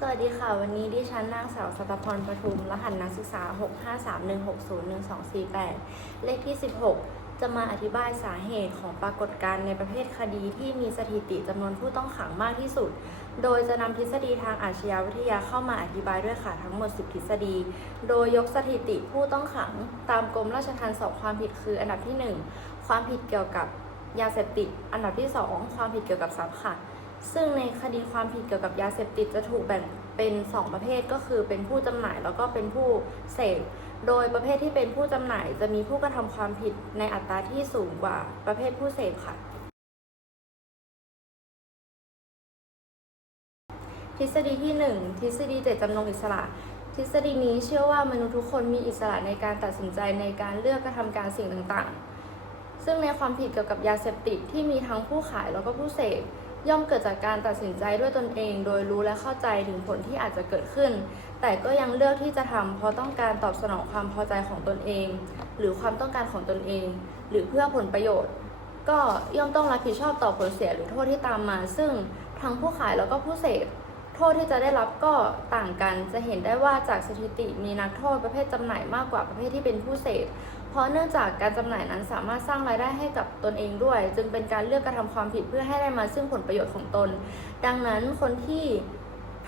สวัสดีค่ะ วันนี้ดิฉันนางสาวสัตพรปทุม รหัสนักศึกษา 653160124เลขที่ 16 จะมาอธิบายสาเหตุของปรากฏการณ์ในประเภทคดีที่มีสถิติจำนวนผู้ต้องขังมากที่สุด โดยจะนำทฤษฎีทางอาชญาวิทยาเข้ามาอธิบายด้วยค่ะทั้งหมด 10 ทฤษฎี โดยยกสถิติผู้ต้องขังตามกรมราชทัณฑ์สอบความผิดคืออันดับที่ 1 ความผิดเกี่ยวกับยาเสพติด อันดับที่ 2 ความผิดเกี่ยวกับทรัพย์ค่ะ ซึ่งในคดีความผิดเกี่ยวกับยาเสพติดจะถูกแบ่งเป็น 2 ประเภทก็คือเป็นผู้จำหน่ายแล้วก็เป็นผู้เสพ โดยประเภทที่เป็นผู้จำหน่ายจะมีผู้กระทำความผิดในอัตราที่สูงกว่าประเภทผู้เสพค่ะ ทฤษฎีที่ 1 ทฤษฎีเจตจำนงอิสระ ทฤษฎีนี้เชื่อว่ามนุษย์ทุกคนมีอิสระในการตัดสินใจในการเลือกกระทำการสิ่งต่างๆ ซึ่งในความผิดเกี่ยวกับยาเสพติดที่มีทั้งผู้ขายแล้วก็ผู้เสพ ย่อมเกิดจากการตัดสินใจด้วยตนเอง โดยรู้และเข้าใจถึงผลที่อาจจะเกิดขึ้น แต่ก็ยังเลือกที่จะทำเพราะต้องการตอบสนองความพอใจของตนเอง หรือความต้องการของตนเอง หรือเพื่อผลประโยชน์ ก็ย่อมต้องรับผิดชอบต่อผลเสียหรือโทษที่ตามมา ซึ่งทั้งผู้ขายแล้วก็ผู้เสพโทษที่จะได้รับก็ต่างกัน จะเห็นได้ว่าจากสถิติมีนักโทษประเภทจำหน่ายมากกว่าประเภทที่เป็นผู้เสพ เพราะเนื่องจากการจำหน่ายนั้นสามารถสร้างรายได้ให้กับตนเองด้วย จึงเป็นการเลือกกระทำความผิดเพื่อให้ได้มาซึ่งผลประโยชน์ของตน ดังนั้นคนที่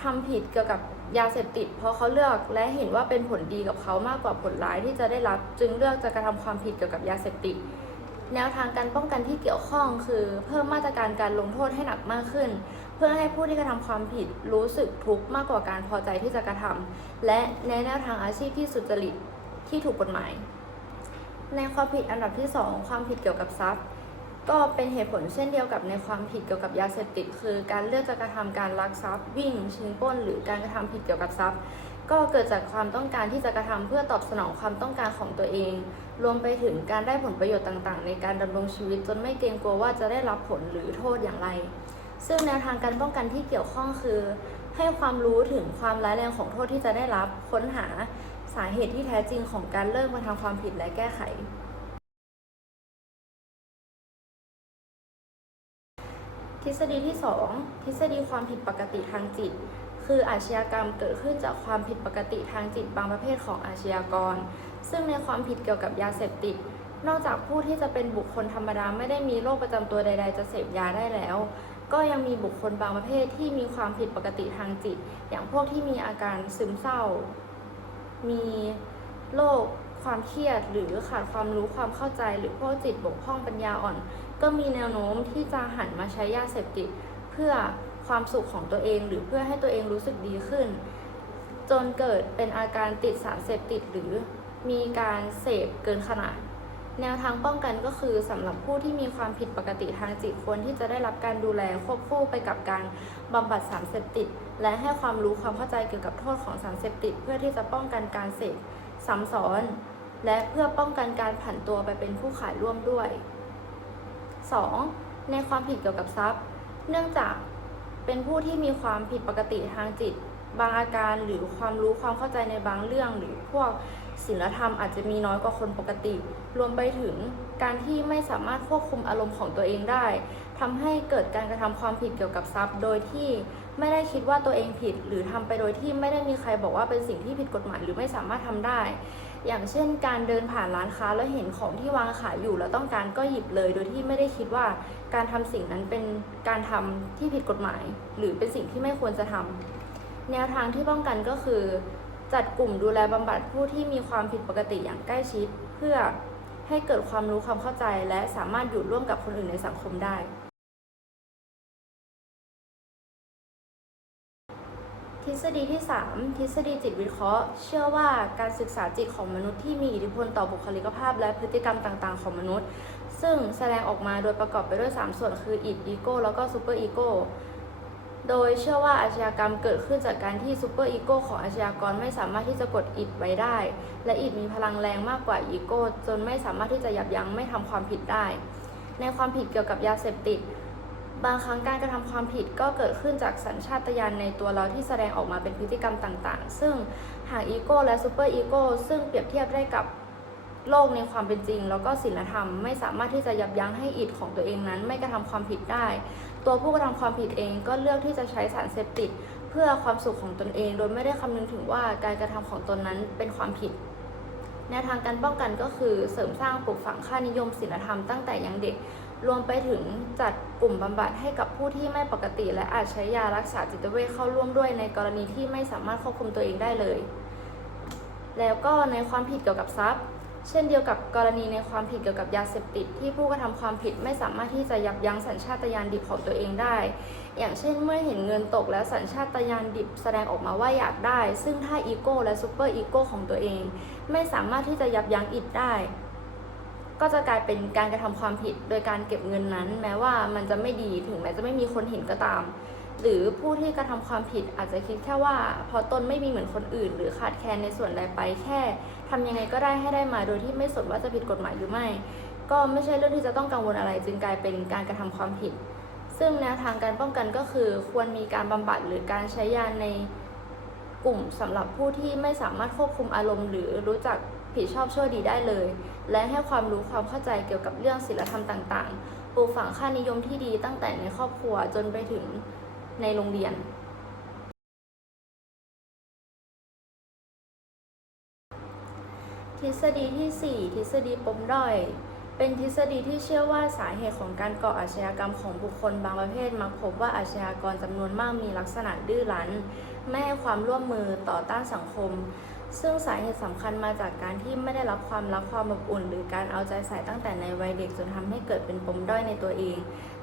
ทำผิดเกี่ยวกับยาเสพติด เพราะเขาเลือกและเห็นว่าเป็นผลดีกับเขามากกว่าผลร้ายที่จะได้รับ จึงเลือกจะกระทำความผิดเกี่ยวกับยาเสพติด แนวทางการป้องกันที่เกี่ยวข้องคือ เพิ่มมาตรการการลงโทษให้หนักมากขึ้น เพื่อให้ผู้ที่กระทำความผิดรู้สึกทุกข์มากกว่าการพอใจที่จะกระทำและในแนวทางอาชีพที่สุจริตที่ถูกกฎหมาย ในความผิดอันดับที่ 2 ความผิดเกี่ยวกับทรัพย์ ก็เป็นเหตุผลเช่นเดียวกับในความผิดเกี่ยวกับยาเสพติด คือการเลือกจะกระทำการลักทรัพย์ วิ่ง ชิงปล้น หรือการกระทำผิดเกี่ยวกับทรัพย์ ก็เกิดจากความต้องการที่จะกระทำเพื่อตอบสนองความต้องการของตัวเอง รวมไปถึงการได้ผลประโยชน์ต่าง ๆ ในการดำรงชีวิตจนไม่เกรงกลัวว่าจะได้รับผลหรือโทษอย่างไร ซึ่งแนวทางการป้องกันที่เกี่ยวข้องคือ ให้ความรู้ถึงความร้ายแรงของโทษที่จะได้รับค้นหาาเหตุที่แท้จริงของการเลิกกรทำความผิดและแก้ไข ทฤษฎีที่ 2 ทฤษฎีความผิดปกติทางจิต คืออาชญากรรมเกิดขึ้นจากความผิดปกติทางจิตบางประเภทของอาชญากร ซึ่งในความผิดเกี่ยวกับยาเสพติด นอกจากผู้ที่จะเป็นบุคคลธรรมดาไม่ได้มีโรคประจำตัวใด ๆ จะเสพยาได้แล้วก็ยังมีบุคคลบางประเภทที่มีความผิดปกติทางจิต อย่างพวกที่มีอาการซึมเศร้า มีโรคความเครียดหรือขาดความรู้ความเข้าใจ หรือพวกจิตบกพร่องปัญญาอ่อน ก็มีแนวโน้มที่จะหันมาใช้ยาเสพติด เพื่อความสุขของตัวเอง หรือเพื่อให้ตัวเองรู้สึกดีขึ้น จนเกิดเป็นอาการติดสารเสพติดหรือมีการเสพเกินขนาด แนวทางป้องกันก็คือสำหรับผู้ที่มีความผิดปกติทางจิตควรที่จะได้รับการดูแลควบคู่ไปกับการบำบัดสารเสพติด และให้ความรู้ความเข้าใจเกี่ยวกับโทษของสารเสพติด เพื่อที่จะป้องกันการเสพซ้ำซ้อน และเพื่อป้องกันการผันตัวไปเป็นผู้ขายร่วมด้วย 2. ในความผิดเกี่ยวกับทรัพย์ เนื่องจากเป็นผู้ที่มีความผิดปกติทางจิต บางอาการหรือความรู้ความเข้าใจในบางเรื่อง หรือพวกศีลธรรมอาจจะมีน้อยกว่าคนปกติ รวมไปถึงการที่ไม่สามารถควบคุมอารมณ์ของตัวเองได้ทำให้เกิดการกระทำความผิดเกี่ยวกับทรัพย์ โดยที่ไม่ได้คิดว่าตัวเองผิด หรือทำไปโดยที่ไม่ได้มีใครบอกว่าเป็นสิ่งที่ผิดกฎหมายหรือไม่สามารถทำได้ อย่างเช่น การเดินผ่านร้านค้าแล้วเห็นของที่วางขายอยู่แล้วต้องการก็หยิบเลย โดยที่ไม่ได้คิดว่าการทำสิ่งนั้นเป็นการทำที่ผิดกฎหมาย หรือเป็นสิ่งที่ไม่ควรจะทำ แนวทางที่ป้องกันก็คือ จัดกลุ่มดูแลบำบัดผู้ที่มีความผิดปกติอย่างใกล้ชิด เพื่อให้เกิดความรู้ความเข้าใจ และสามารถอยู่ร่วมกับคนอื่นในสังคมได้ ทฤษฎีที่ 3 ทฤษฎีจิตวิเคราะห์ เชื่อว่าการศึกษาจิตของมนุษย์ที่มีอิทธิพลต่อบุคลิกภาพ และพฤติกรรมต่าง ๆ ของมนุษย์ ซึ่งแสดงออกมาโดยประกอบไปด้วย 3 ส่วนคืออิดอีโก้แล้วก็ซูเปอร์อีโก้ โดยเชื่อว่าอาชญากรรมเกิดขึ้นจากการที่ซูเปอร์อีโก้ของอาชญากรไม่สามารถที่จะกดอิดไว้ได้ และอิดมีพลังแรงมากกว่าอีโก้จนไม่สามารถที่จะยับยั้งไม่ทำความผิดได้ ในความผิดเกี่ยวกับยาเสพติด บางครั้งการกระทำความผิดก็เกิดขึ้นจากสัญชาตญาณในตัวเราที่แสดงออกมาเป็นพฤติกรรมต่างๆ ซึ่งหากอีโก้และซูเปอร์อีโก้ซึ่งเปรียบเทียบได้กับโลกในความเป็นจริง แล้วก็ศีลธรรมไม่สามารถที่จะยับยั้งให้อิดของตัวเองนั้น ไม่กระทำความผิดได้ ตัวผู้กระทำความผิดเองก็เลือกที่จะใช้สารเสพติด เพื่อความสุขของตนเอง โดยไม่ได้คำนึงถึงว่าการกระทำของตนนั้นเป็นความผิดแนวทางการป้องกันก็คือเสริมสร้างปลูกฝังค่านิยมศีลธรรมตั้งแต่ยังเด็ก รวมไปถึงจัดกลุ่มบำบัดให้กับผู้ที่ไม่ปกติ และอาจใช้ยารักษาจิตเวชเข้าร่วมด้วยในกรณีที่ไม่สามารถควบคุมตัวเองได้เลย แล้วก็ในความผิดเกี่ยวกับทรัพย์ เช่นเดียวกับกรณีในความผิดเกี่ยวกับยาเสพติด ที่ผู้กระทำความผิดไม่สามารถที่จะยับยั้งสัญชาตญาณดิบของตัวเองได้ อย่างเช่นเมื่อเห็นเงินตกแล้วสัญชาตญาณดิบแสดงออกมาว่าอยากได้ ซึ่งถ้าอีโก้และซูเปอร์อีโก้ของตัวเอง ไม่สามารถที่จะยับยั้งอิดได้ ก็จะกลายเป็นการกระทำความผิดโดยการเก็บเงินนั้น แม้ว่ามันจะไม่ดีถึงแม้จะไม่มีคนเห็นก็ตาม หรือผู้ที่กระทำความผิดอาจจะคิดแค่ว่าพราะตนไม่มีเหมือนคนอื่น หรือขาดแคลนในส่วนใดไปแค่ทำยังไงก็ได้ให้ได้มาโดยที่ไม่สนว่าจะผิดกฎหมายหรือไม่ ก็ไม่ใช่เรื่องที่จะต้องกังวลอะไร จึงกลายเป็นการกระทำความผิด ซึ่งแนวทางการป้องกันก็คือ ควรมีการบำบัดหรือการใช้ยาในกลุ่มสำหรับผู้ที่ไม่สามารถควบคุมอารมณ์ หรือรู้จักผิดชอบชั่วดีได้เลย และให้ความรู้ความเข้าใจเกี่ยวกับเรื่องศีลธรรมต่าง ๆ ปลูกฝังค่านิยมที่ดีตั้งแต่ในครอบครัวจนไปถึง ในโรงเรียน ทฤษฎีที่ 4 ทฤษฎีปมด้อย เป็นทฤษฎีที่เชื่อว่าสาเหตุของการก่ออาชญากรรมของบุคคลบางประเภท มักพบว่าอาชญากรจำนวนมากมีลักษณะดื้อรั้น ไม่ให้ความร่วมมือต่อต้านสังคม ซึ่งสาเหตุสำคัญมาจากการที่ไม่ได้รับความรักความอบอุ่น หรือการเอาใจใส่ตั้งแต่ในวัยเด็กจนทำให้เกิดเป็นปมด้อยในตัวเอง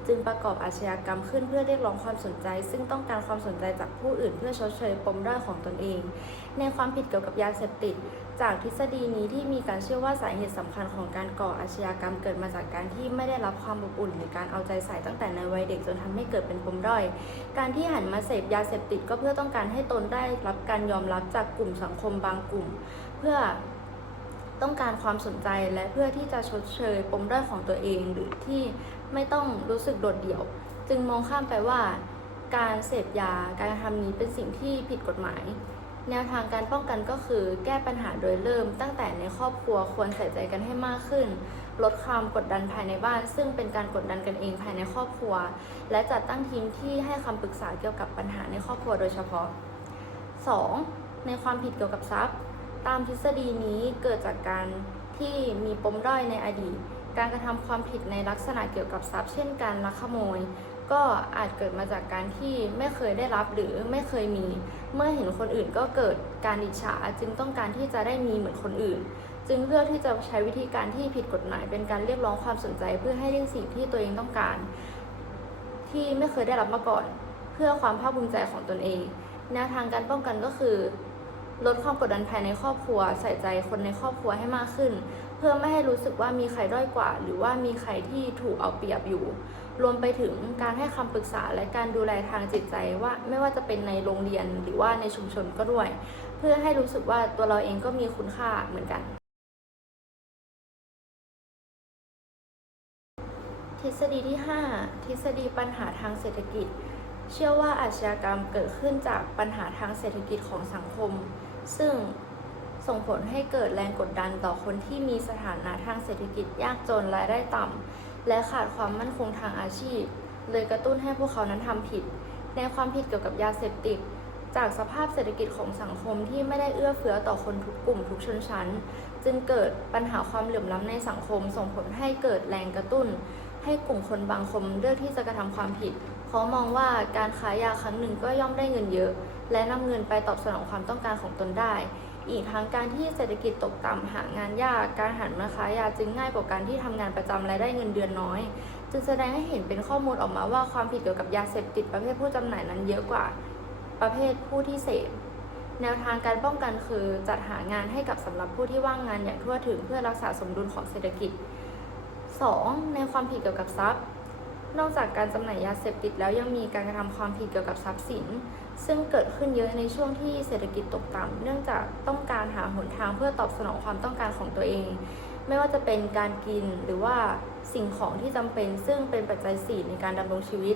จึงประกอบอาชญากรรมขึ้นเพื่อเรียกร้องความสนใจ ซึ่งต้องการความสนใจจากผู้อื่นเพื่อชดเชยปมด้อยของตนเอง ในความผิดเกี่ยวกับยาเสพติด จากทฤษฎีนี้ที่มีการเชื่อว่าสาเหตุสำคัญของการก่ออาชญากรรมเกิดมาจากการที่ไม่ได้รับความอบอุ่นหรือการเอาใจใส่ตั้งแต่ในวัยเด็กจนทำให้เกิดเป็นปมด้อย การที่หันมาเสพยาเสพติดก็เพื่อต้องการให้ตนได้รับการยอมรับจากกลุ่มสังคมบางกลุ่ม เพื่อต้องการความสนใจและเพื่อที่จะชดเชยปมด้อยของตัวเองหรือที่ไม่ต้องรู้สึกโดดเดี่ยว จึงมองข้ามไปว่า การเสพยาการกระทำนี้เป็นสิ่งที่ผิดกฎหมาย แนวทางการป้องกันก็คือแก้ปัญหาโดยเริ่ม ตั้งแต่ในครอบครัวควรใส่ใจกันให้มากขึ้น ลดความกดดันภายในบ้าน ซึ่งเป็นการกดดันกันเองภายในครอบครัว และจัดตั้งทีมที่ให้คำปรึกษาเกี่ยวกับปัญหาในครอบครัวโดยเฉพาะ 2. ในความผิดเกี่ยวกับทรัพย์ ตามทฤษฎีนี้เกิดจากการที่มีปมด้อยในอดีต การกระทำความผิดในลักษณะเกี่ยวกับทรัพย์ เช่นการลักขโมย ก็อาจเกิดมาจากการที่ไม่เคยได้รับหรือไม่เคยมี เมื่อเห็นคนอื่นก็เกิดการอิจฉาจึงต้องการที่จะได้มีเหมือนคนอื่น จึงเลือกที่จะใช้วิธีการที่ผิดกฎหมาย เป็นการเรียกร้องความสนใจ เพื่อให้ได้สิ่งที่ตัวเองต้องการ ที่ไม่เคยได้รับมาก่อน เพื่อความภาคภูมิใจของตนเองแนวทางการป้องกันก็คือ ลดความกดดันภายในครอบครัว ใส่ใจคนในครอบครัวให้มากขึ้น เพื่อไม่ให้รู้สึกว่ามีใครด้อยกว่า หรือว่ามีใครที่ถูกเอาเปรียบอยู่ รวมไปถึงการให้คำปรึกษาและการดูแลทางจิตใจว่าไม่ว่าจะเป็นในโรงเรียนหรือว่าในชุมชนก็ด้วย เพื่อให้รู้สึกว่าตัวเราเองก็มีคุณค่าเหมือนกัน ทฤษฎีที่ 5 ทฤษฎีปัญหาทางเศรษฐกิจ เชื่อว่าอาชญากรรมเกิดขึ้นจากปัญหาทางเศรษฐกิจของสังคม ซึ่งส่งผลให้เกิดแรงกดดันต่อคนที่มีสถานะทางเศรษฐกิจยากจนรายได้ต่ำ และขาดความมั่นคงทางอาชีพ เลยกระตุ้นให้พวกเขานั้นทำผิด ในความผิดเกี่ยวกับยาเสพติด จากสภาพเศรษฐกิจของสังคมที่ไม่ได้เอื้อเฟื้อต่อคนทุกกลุ่มทุกชนชั้น จึงเกิดปัญหาความเหลื่อมล้ำในสังคม ส่งผลให้เกิดแรงกระตุ้น ให้กลุ่มคนบางคนเลือกที่จะกระทำความผิดเพราะมองว่าการขายยาครั้งหนึ่งก็ย่อมได้เงินเยอะ และนำเงินไปตอบสนองความต้องการของตนได้ อีกทั้งการที่เศรษฐกิจตกต่ำหางานยาก การหันมาขายยาจึงง่ายกว่าการที่ทำงานประจำและได้เงินเดือนน้อย จึงแสดงให้เห็นเป็นข้อมูลออกมาว่าความผิดเกี่ยวกับยาเสพติดประเภทผู้จำหน่ายนั้นเยอะกว่าประเภทผู้ที่เสพแนวทางการป้องกันคือจัดหางานให้กับสำหรับผู้ที่ว่างงานอย่างทั่วถึงเพื่อรักษาสมดุลของเศรษฐกิจ 2. ในความผิดเกี่ยวกับทรัพย์ นอกจากการจำหน่ายยาเสพติดแล้วยังมีการกระทำความผิดเกี่ยวกับทรัพย์สิน ซึ่งเกิดขึ้นเยอะในช่วงที่เศรษฐกิจตกต่ำเนื่องจากต้องการหาหนทางเพื่อตอบสนองความต้องการของตัวเอง ไม่ว่าจะเป็นการกินหรือว่าสิ่งของที่จำเป็น ซึ่งเป็นปัจจัยสี่ในการดำรงชีวิต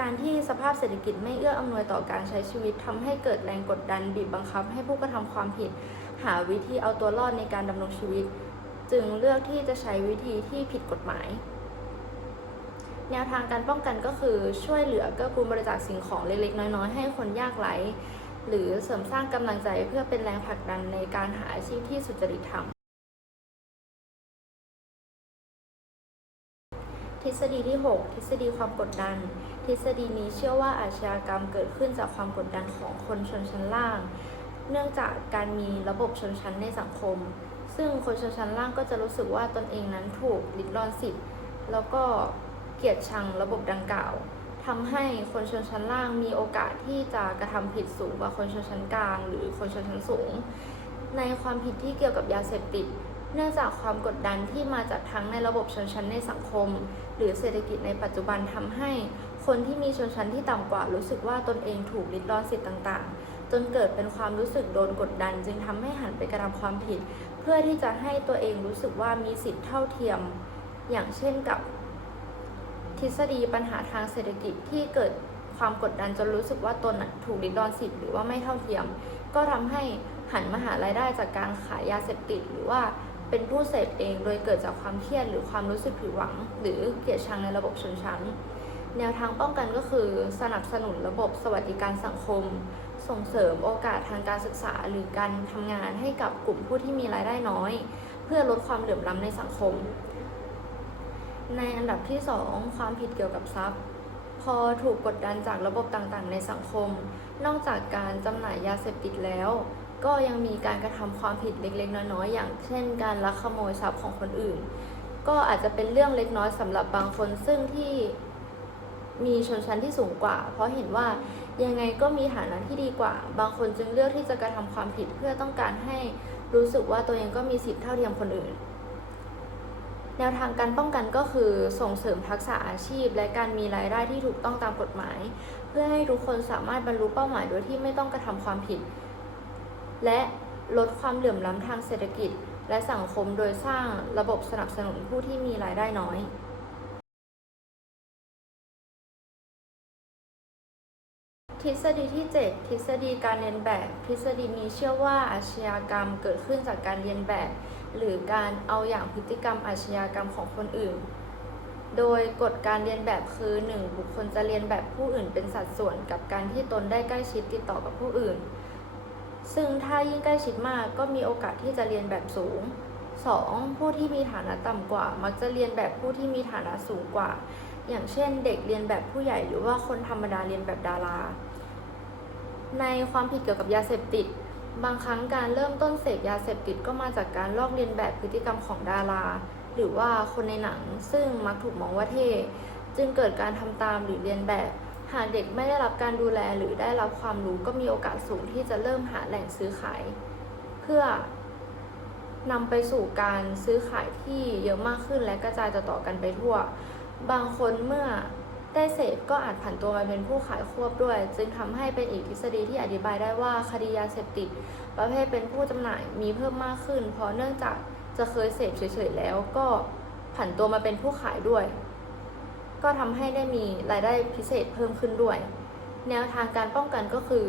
การที่สภาพเศรษฐกิจไม่เอื้ออำนวยต่อการใช้ชีวิตทำให้เกิดแรงกดดันบีบบังคับ ให้ผู้กระทำความผิด หาวิธีเอาตัวรอดในการดำรงชีวิต จึงเลือกที่จะใช้วิธีที่ผิดกฎหมาย แนวทางการป้องกันก็คือช่วยเหลือเกื้อกูลบริจาคสิ่งของเล็กๆ น้อยๆ ให้คนยากไร้หรือเสริมสร้างกำลังใจเพื่อเป็นแรงผลักดันในการหาอาชีพที่สุจริตทำทฤษฎีที่ 6 ทฤษฎีความกดดัน ทฤษฎีนี้เชื่อว่าอาชญากรรมเกิดขึ้นจากความกดดันของคนชนชั้นล่าง เนื่องจากการมีระบบชนชั้นในสังคม ซึ่งคนชนชั้นล่างก็จะรู้สึกว่าตนเองนั้นถูกลิดรอนสิทธิ์แล้วก็ เกลียดชังระบบดังกล่าวทำให้คนชนชั้นล่างมีโอกาสที่จะกระทำผิดสูงกว่าคนชนชั้นกลาง หรือคนชนชั้นสูง ในความผิดที่เกี่ยวกับยาเสพติด เนื่องจากความกดดันที่มาจากทั้งในระบบชนชั้นในสังคม หรือเศรษฐกิจในปัจจุบันทำให้ คนที่มีชนชั้นที่ต่ำกว่ารู้สึกว่าตนเองถูกลิดรอนสิทธิ์ต่าง ๆ จนเกิดเป็นความรู้สึกโดนกดดัน จึงทำให้หันไปกระทำความผิด เพื่อที่จะให้ตัวเองรู้สึกว่ามีสิทธิ์เท่าเทียม อย่างเช่นกับ ทฤษฎีปัญหาทางเศรษฐกิจที่เกิดความกดดันจนรู้สึกว่าตนถูกลิดรอนสิทธิ์หรือว่าไม่เท่าเทียม ก็ทำให้หันมาหารายได้จากการขายยาเสพติด หรือว่าเป็นผู้เสพเองโดยเกิดจากความเครียดหรือความรู้สึกผิดหวัง หรือเกลียดชังในระบบชนชั้น แนวทางป้องกันก็คือสนับสนุนระบบสวัสดิการสังคม ส่งเสริมโอกาสทางการศึกษาหรือการทำงานให้กับกลุ่มผู้ที่มีรายได้น้อย เพื่อลดความเหลื่อมล้ำในสังคม ในอันดับที่ 2 ความผิดเกี่ยวกับทรัพย์ พอถูกกดดันจากระบบต่างๆ ในสังคม นอกจากการจำหน่ายยาเสพติดแล้ว ก็ยังมีการกระทำความผิดเล็กๆ น้อยๆ อย่างเช่น การลักขโมยทรัพย์ของคนอื่น ก็อาจจะเป็นเรื่องเล็กน้อยสำหรับบางคนซึ่งที่มีชนชั้นที่สูงกว่า เพราะเห็นว่ายังไงก็มีฐานะที่ดีกว่า บางคนจึงเลือกที่จะกระทำความผิดเพื่อต้องการให้รู้สึกว่าตัวเองก็มีสิทธิเท่าเทียมคนอื่น แนวทางการป้องกันก็คือส่งเสริมทักษะอาชีพ และการมีรายได้ที่ถูกต้องตามกฎหมาย เพื่อให้ทุกคนสามารถบรรลุเป้าหมายโดยที่ไม่ต้องกระทำความผิด และลดความเหลื่อมล้ำทางเศรษฐกิจ และสังคมโดยสร้างระบบสนับสนุนผู้ที่มีรายได้น้อยทฤษฎีที่ 7 ทฤษฎีการเรียนแบบ ทฤษฎีนี้เชื่อว่าอาชญากรรมเกิดขึ้นจากการเรียนแบบ หรือการเอาอย่างพฤติกรรมอาชญากรรมของคนอื่น โดยกฎการเรียนแบบคือ 1. บุคคลจะเรียนแบบผู้อื่นเป็นสัดส่วนกับการที่ตนได้ใกล้ชิดติดต่อกับผู้อื่น ซึ่งถ้ายิ่งใกล้ชิดมากก็มีโอกาสที่จะเรียนแบบสูง 2. ผู้ที่มีฐานะต่ำกว่า มักจะเรียนแบบผู้ที่มีฐานะสูงกว่า อย่างเช่น เด็กเรียนแบบผู้ใหญ่หรือว่าคนธรรมดาเรียนแบบดารา ในความผิดเกี่ยวกับยาเสพติด บางครั้งการเริ่มต้นเสพยาเสพติดก็มาจากการลอกเลียนแบบพฤติกรรมของดารา หรือว่าคนในหนังซึ่งมักถูกมองว่าเท่จึงเกิดการทำตามหรือเรียนแบบ หากเด็กไม่ได้รับการดูแลหรือได้รับความรู้ก็มีโอกาสสูงที่จะเริ่มหาแหล่งซื้อขาย เพื่อนำไปสู่การซื้อขายที่เยอะมากขึ้นและกระจายต่อๆกันไปทั่ว บางคนเมื่อ ได้เสพก็อาจผันตัวมาเป็นผู้ขายควบด้วย จึงทำให้เป็นอีกทฤษฎีที่อธิบายได้ว่าคดียาเสพติด ประเภทเป็นผู้จำหน่ายมีเพิ่มมากขึ้น เพราะเนื่องจากจะเคยเสพเฉยๆแล้วก็ผันตัวมาเป็นผู้ขายด้วย ก็ทำให้ได้มีรายได้พิเศษเพิ่มขึ้นด้วย แนวทางการป้องกันก็คือ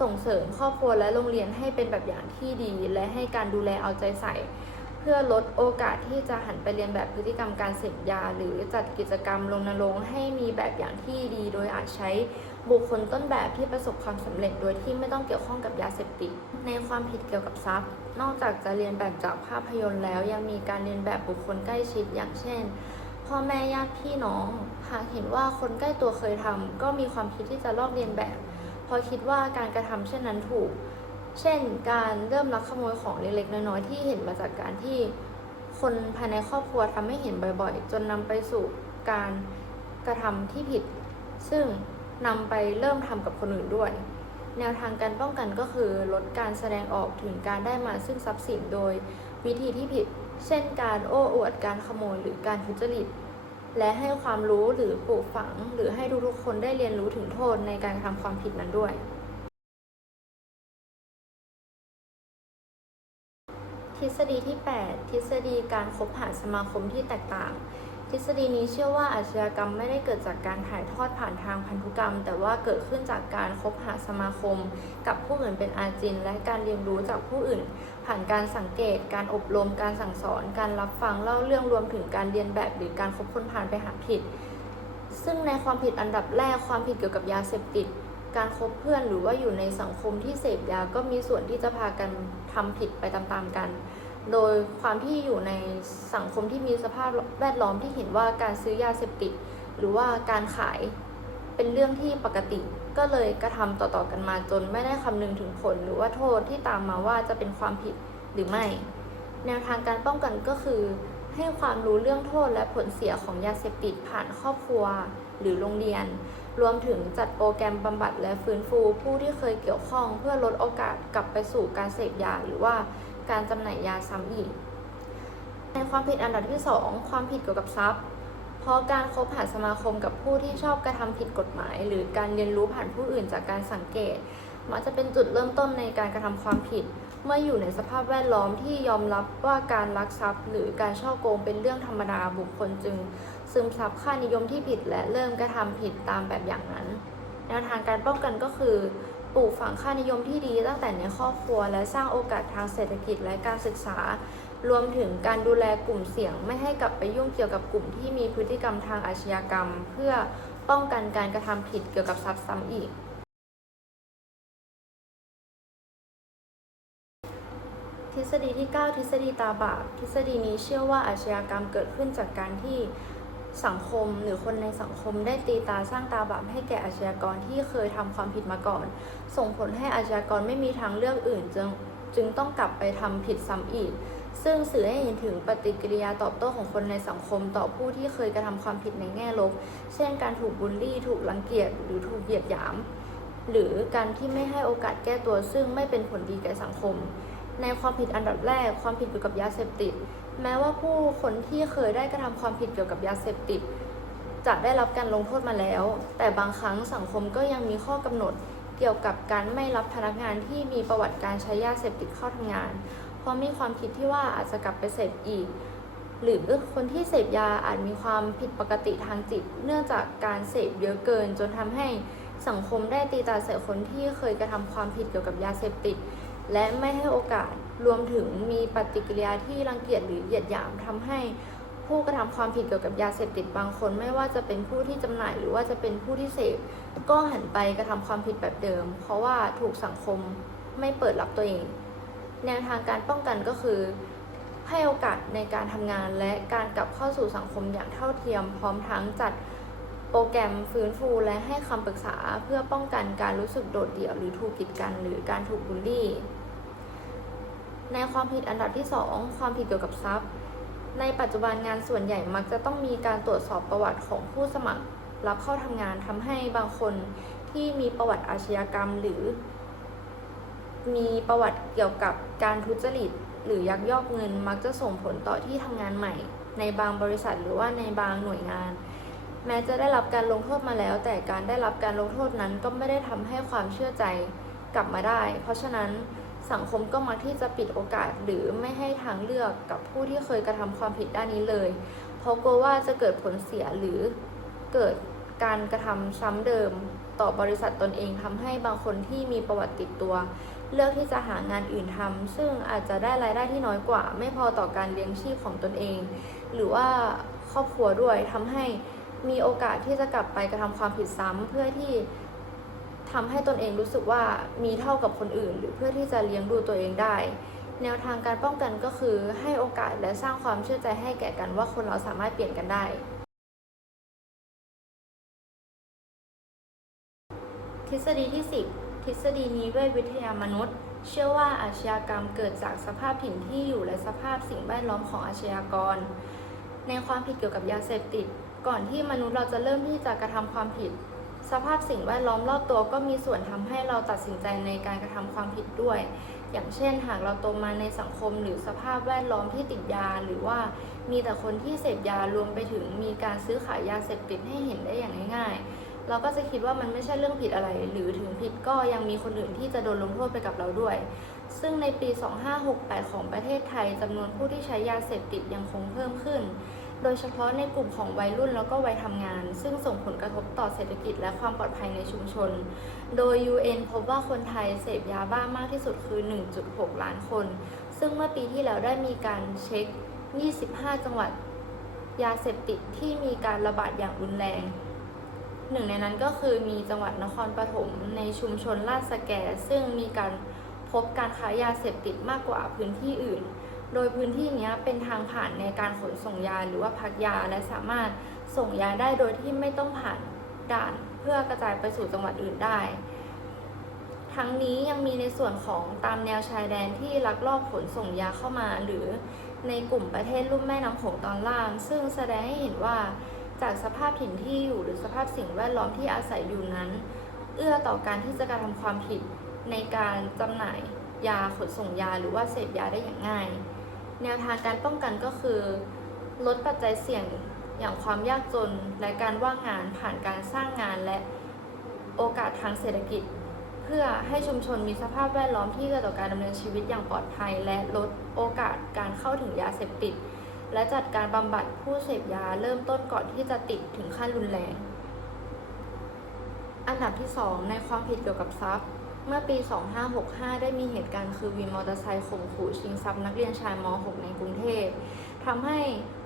ส่งเสริมครอบครัวและโรงเรียนให้เป็นแบบอย่างที่ดี และให้การดูแลเอาใจใส่ พื่อลดโอกาสที่จะหันไปเรียนแบบพฤติกรรมการเสพยา หรือจัดกิจกรรมรณรงค์ให้มีแบบอย่างที่ดี โดยอาจใช้บุคคลต้นแบบที่ประสบความสำเร็จโดยที่ไม่ต้องเกี่ยวข้องกับยาเสพติด ในความผิดเกี่ยวกับทรัพย์ นอกจากจะเรียนแบบจากภาพยนตร์แล้ว ยังมีการเรียนแบบบุคคลใกล้ชิดอย่างเช่น พ่อแม่ญาติพี่น้อง หากเห็นว่าคนใกล้ตัวเคยทำก็มีความคิดที่จะลอกเรียนแบบพราะคิดว่าการกระทำเช่นนั้นถูก เช่นการเริ่มลักขโมยของเล็กๆน้อยๆที่เห็นมาจากการที่คนภายในครอบครัวทำให้เห็นบ่อยๆ จนนำไปสู่การกระทำที่ผิด ซึ่งนำไปเริ่มทำกับคนอื่นด้วย แนวทางการป้องกันก็คือลดการแสดงออกถึงการได้มาซึ่งทรัพย์สินโดยวิธีที่ผิด เช่น การโอ้อวดการขโมยหรือการทุจริต และให้ความรู้หรือปลูกฝัง หรือให้ทุกๆคนได้เรียนรู้ถึงโทษในการทำความผิดนั้นด้วย ทฤษฎีที่ 8 ทฤษฎีการคบหาสมาคมที่แตกต่าง ทฤษฎีนี้เชื่อว่าอาชญากรรมไม่ได้เกิดจากการถ่ายทอดผ่านทางพันธุกรรม แต่ว่าเกิดขึ้นจากการคบหาสมาคม กับผู้อื่นเป็นอาจิน และการเรียนรู้จากผู้อื่น ผ่านการสังเกต การอบรม การสั่งสอน การรับฟังเล่าเรื่องรวมถึงการเรียนแบบหรือการคบคนผ่านไปหาผิด ซึ่งในความผิดอันดับแรกความผิดเกี่ยวกับยาเสพติด การคบเพื่อนหรือว่าอยู่ในสังคมที่เสพยาก็มีส่วนที่จะพากัน ทำผิดไปตามๆกัน โดยความที่อยู่ในสังคมที่มีสภาพแวดล้อมที่เห็นว่าการซื้อยาเสพติด หรือว่าการขายเป็นเรื่องที่ปกติก็เลยกระทำต่อๆกันมาจนไม่ได้คำนึงถึงผลหรือว่าโทษที่ตามมาว่าจะเป็นความผิดหรือไม่ แนวทางการป้องกันก็คือ ให้ความรู้เรื่องโทษและผลเสียของยาเสพติดผ่านครอบครัว หรือโรงเรียน รวมถึงจัดโปรแกรมบำบัดและฟื้นฟูผู้ที่เคยเกี่ยวข้องเพื่อลดโอกาสกลับไปสู่การเสพยาหรือว่าการจำหน่ายยาซ้ำอีก ในความผิดอันดับที่ 2 ความผิดเกี่ยวกับทรัพย์ เพราะการคบหาสมาคมกับผู้ที่ชอบกระทำผิดกฎหมาย หรือการเรียนรู้ผ่านผู้อื่นจากการสังเกต มักจะเป็นจุดเริ่มต้นในการกระทำความผิด เมื่ออยู่ในสภาพแวดล้อมที่ยอมรับว่าการลักทรัพย์ หรือการช่อโกงเป็นเรื่องธรรมดาบุคคลจึง ซึมซับค่านิยมที่ผิดและเริ่มกระทำผิดตามแบบอย่างนั้น แนวทางการป้องกันก็คือปลูกฝังค่านิยมที่ดีตั้งแต่ในครอบครัว และสร้างโอกาสทางเศรษฐกิจและการศึกษา รวมถึงการดูแลกลุ่มเสี่ยง ไม่ให้กลับไปยุ่งเกี่ยวกับกลุ่มที่มีพฤติกรรมทางอาชญากรรม เพื่อป้องกันการกระทำผิดเกี่ยวกับทรัพย์ซ้ำอีกทฤษฎีที่ 9 ทฤษฎีตาบาปทฤษฎีนี้เชื่อว่าอาชญากรรมเกิดขึ้นจากการที่ สังคมหรือคนในสังคมได้ตีตาสร้างตาบาปให้แก่อาชญากรที่เคยทำความผิดมาก่อน ส่งผลให้อาชญากรไม่มีทางเลือกอื่นจึงจึงต้องกลับไปทำผิดซ้ำอีก ซึ่งสื่อให้เห็นถึงปฏิกิริยาตอบโต้ของคนในสังคมต่อผู้ที่เคยกระทำความผิดในแง่ลบ เช่น การถูกบูลลี่ ถูกรังเกียจหรือถูกเหยียดหยาม หรือการที่ไม่ให้โอกาสแก้ตัวซึ่งไม่เป็นผลดีแก่สังคม ในความผิดอันดับแรก ความผิดเกี่ยวกับยาเสพติด แม้ว่าผู้คนที่เคยได้กระทำความผิดเกี่ยวกับยาเสพติด จะได้รับการลงโทษมาแล้ว แต่บางครั้งสังคมก็ยังมีข้อกำหนดเกี่ยวกับการไม่รับพนักงานที่มีประวัติการใช้ยาเสพติดเข้าทำงาน เพราะมีความคิดที่ว่าอาจจะกลับไปเสพอีก หรือคนที่เสพยาอาจมีความผิดปกติทางจิต เนื่องจากการเสพเยอะเกิน จนทำให้สังคมได้ตีตาใส่คนที่เคยกระทำความผิดเกี่ยวกับยาเสพติด และไม่ให้โอกาส รวมถึงมีปฏิกิริยาที่รังเกียจหรือเหยียดหยามทำให้ผู้กระทำความผิดเกี่ยวกับยาเสพติดบางคน ไม่ว่าจะเป็นผู้ที่จำหน่ายหรือว่าจะเป็นผู้ที่เสพก็หันไปกระทำความผิดแบบเดิม เพราะว่าถูกสังคมไม่เปิดรับตัวเอง แนวทางการป้องกันก็คือให้โอกาสในการทำงานและการกลับเข้าสู่สังคมอย่างเท่าเทียม พร้อมทั้งจัดโปรแกรมฟื้นฟูและให้คำปรึกษาเพื่อป้องกันการรู้สึกโดดเดี่ยวหรือถูกกีดกันหรือการถูกบูลลี่ ในความผิดอันดับที่ 2 ความผิดเกี่ยวกับทรัพย์ ในปัจจุบันงานส่วนใหญ่มักจะต้องมีการตรวจสอบประวัติของผู้สมัคร รับเข้าทำงานทำให้บางคนที่มีประวัติอาชญากรรม หรือ มีประวัติเกี่ยวกับการทุจริต หรือยักยอกเงิน มักจะส่งผลต่อที่ทำงานใหม่ ในบางบริษัทหรือว่าในบางหน่วยงาน แม้จะได้รับการลงโทษมาแล้ว แต่การได้รับการลงโทษนั้นก็ไม่ได้ทำให้ความเชื่อใจกลับมาได้ เพราะฉะนั้น สังคมก็มักที่จะปิดโอกาสหรือไม่ให้ทางเลือกกับผู้ที่เคยกระทำความผิดด้านนี้เลย เพราะกลัวว่าจะเกิดผลเสียหรือเกิดการกระทำซ้ำเดิมต่อบริษัทตนเองทำให้บางคนที่มีประวัติติดตัว เลือกที่จะหางานอื่นทำซึ่งอาจจะได้รายได้ที่น้อยกว่า ไม่พอต่อการเลี้ยงชีพของตนเอง หรือว่าครอบครัวด้วยทำให้มีโอกาสที่จะกลับไปกระทำความผิดซ้ำเพื่อที่ ทำให้ตนเองรู้สึกว่ามีเท่ากับคนอื่น หรือเพื่อที่จะเลี้ยงดูตัวเองได้ แนวทางการป้องกันก็คือให้โอกาสและสร้างความเชื่อใจให้แก่กันว่าคนเราสามารถเปลี่ยนกันได้ ทฤษฎีที่ 10 ทฤษฎีนิเวศวิทยามนุษย์ เชื่อว่าอาชญากรรมเกิดจากสภาพถิ่นที่อยู่และสภาพสิ่งแวดล้อมของอาชญากร ในความผิดเกี่ยวกับยาเสพติด ก่อนที่มนุษย์เราจะเริ่มที่จะกระทำความผิด สภาพสิ่งแวดล้อมรอบตัวก็มีส่วนทำให้เราตัดสินใจในการกระทำความผิดด้วย อย่างเช่น หากเราโตมาในสังคมหรือสภาพแวดล้อมที่ติดยา หรือว่ามีแต่คนที่เสพยารวมไปถึงมีการซื้อขายยาเสพติดให้เห็นได้อย่างง่ายๆ เราก็จะคิดว่ามันไม่ใช่เรื่องผิดอะไร หรือถึงผิดก็ยังมีคนอื่นที่จะโดนลงโทษไปกับเราด้วย ซึ่งในปี 2568 ของประเทศไทยจำนวนผู้ที่ใช้ยาเสพติดยังคงเพิ่มขึ้น โดยเฉพาะในกลุ่มของวัยรุ่นแล้วก็วัยทำงาน ซึ่งส่งผลกระทบต่อเศรษฐกิจและความปลอดภัยในชุมชน โดย UN พบว่าคนไทยเสพยาบ้ามากที่สุดคือ 1.6 ล้านคน ซึ่งเมื่อปีที่แล้วได้มีการเช็ค 25 จังหวัดยาเสพติดที่มีการระบาดอย่างรุนแรง หนึ่งในนั้นก็คือมีจังหวัดนครปฐมในชุมชนลาดสแก ซึ่งมีการพบการค้ายาเสพติดมากกว่าพื้นที่อื่น โดยพื้นที่นี้เป็นทางผ่านในการขนส่งยาหรือว่าพักยาและสามารถส่งยาได้โดยที่ไม่ต้องผ่านด่านเพื่อกระจายไปสู่จังหวัดอื่นได้ ทั้งนี้ยังมีในส่วนของตามแนวชายแดนที่ลักลอบขนส่งยาเข้ามา หรือในกลุ่มประเทศลุ่มแม่น้ำโขงตอนล่าง ซึ่งแสดงให้เห็นว่าจากสภาพถิ่นที่อยู่หรือสภาพสิ่งแวดล้อมที่อาศัยอยู่นั้น เอื้อต่อการที่จะกระทำความผิดในการจำหน่ายยาขนส่งยาหรือว่าเสพยาได้อย่างง่าย แนวทางการป้องกันก็คือ ลดปัจจัยเสี่ยงอย่างความยากจนและการว่างงานผ่านการสร้างงานและโอกาสทางเศรษฐกิจ เพื่อให้ชุมชนมีสภาพแวดล้อมที่เอื้อต่อการดำเนินชีวิตอย่างปลอดภัย และลดโอกาสการเข้าถึงยาเสพติด และจัดการบำบัดผู้เสพยาเริ่มต้นก่อนที่จะติดถึงขั้นรุนแรง อันดับที่ 2 ในความผิดเกี่ยวกับทรัพย์ เมื่อปี 2565 ได้มีเหตุการณ์คือวินมอเตอร์ไซค์ข่มขู่ชิงทรัพย์นักเรียนชายม .6 ในกรุงเทพทำให้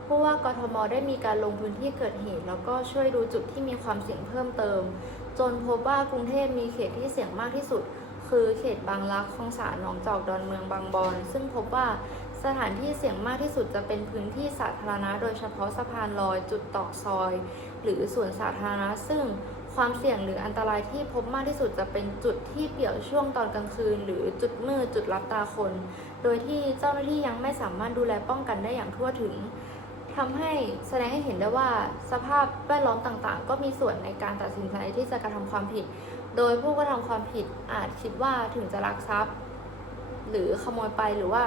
ผู้ว่ากทมได้มีการลงพื้นที่เกิดเหตุ แล้วก็ช่วยดูจุดที่มีความเสี่ยงเพิ่มเติม จนพบว่ากรุงเทพมีเขตที่เสี่ยงมากที่สุด คือเขตบางรักคลองสานหนองจอกดอนเมืองบางบอนซึ่งพบว่าสถานที่เสี่ยงมากที่สุดจะเป็นพื้นที่สาธารณะ โดยเฉพาะสะพานลอยจุดต่อซอย หรือสวนสาธารณะซึ่ง ความเสี่ยงหรืออันตรายที่พบมากที่สุดจะเป็นจุดที่เปี่ยวช่วงตอนกลางคืน หรือจุดมืดจุดรับตาคน โดยที่เจ้าหน้าที่ยังไม่สามารถดูแลป้องกันได้อย่างทั่วถึงทำให้แสดงให้เห็นได้ว่าสภาพแวดล้อมต่างๆ ก็มีส่วนในการตัดสินใจที่จะกระทำความผิด โดยผู้กระทำความผิดอาจคิดว่าถึงจะลักทรัพย์ หรือขโมยไปหรือว่า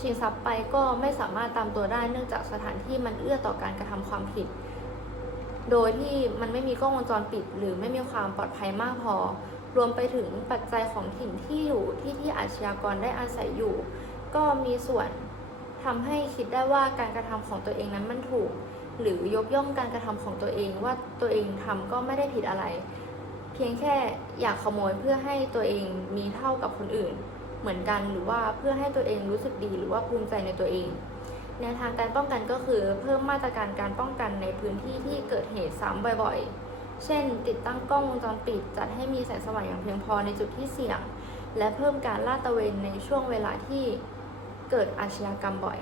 ชิงทรัพย์ไปก็ไม่สามารถตามตัวได้เนื่องจากสถานที่มันเอื้อต่อการกระทำความผิด โดยที่มันไม่มีกล้องวงจรปิด หรือไม่มีความปลอดภัยมากพอ รวมไปถึงปัจจัยของถิ่นที่อยู่ที่ที่อาชญากรได้อาศัยอยู่ ก็มีส่วนทำให้คิดได้ว่าการกระทำของตัวเองนั้นมันถูก หรือยกย่องการกระทำของตัวเองว่าตัวเองทำก็ไม่ได้ผิดอะไร เพียงแค่อยากขโมยเพื่อให้ตัวเองมีเท่ากับคนอื่น เหมือนกันหรือว่าเพื่อให้ตัวเองรู้สึกดีหรือว่าภูมิใจในตัวเอง แนวทางการป้องกันก็คือเพิ่มมาตรการการป้องกันในพื้นที่ที่เกิดเหตุซ้ำบ่อยๆ เช่น ติดตั้งกล้องวงจรปิด จัดให้มีแสงสว่างอย่างเพียงพอในจุดที่เสี่ยง และเพิ่มการลาดตระเวนในช่วงเวลาที่เกิดอาชญากรรมบ่อย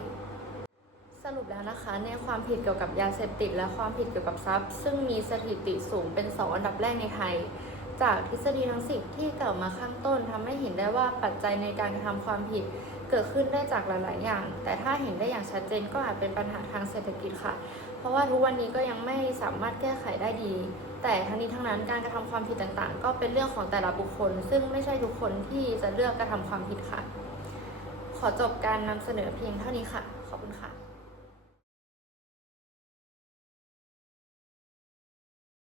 สรุปแล้วนะคะ ในความผิดเกี่ยวกับยาเสพติด และความผิดเกี่ยวกับทรัพย์ ซึ่งมีสถิติสูงเป็น2อันดับแรกในไทย จากทฤษฎีทั้งสิบที่กล่าวมาข้างต้นทำให้เห็นได้ว่าปัจจัยในการกระทำความผิด เกิดขึ้นได้จากหลาย ๆ อย่าง แต่ถ้าเห็นได้อย่างชัดเจนก็อาจเป็นปัญหาทางเศรษฐกิจค่ะ เพราะว่าทุกวันนี้ก็ยังไม่สามารถแก้ไขได้ดี แต่ทั้งนี้ทั้งนั้นการกระทำความผิดต่าง ๆ ก็เป็นเรื่องของแต่ละบุคคล ซึ่งไม่ใช่ทุกคนที่จะเลือกกระทำความผิดค่ะ ขอจบการนำเสนอเพียงเท่านี้ค่ะ ขอบคุณค่ะ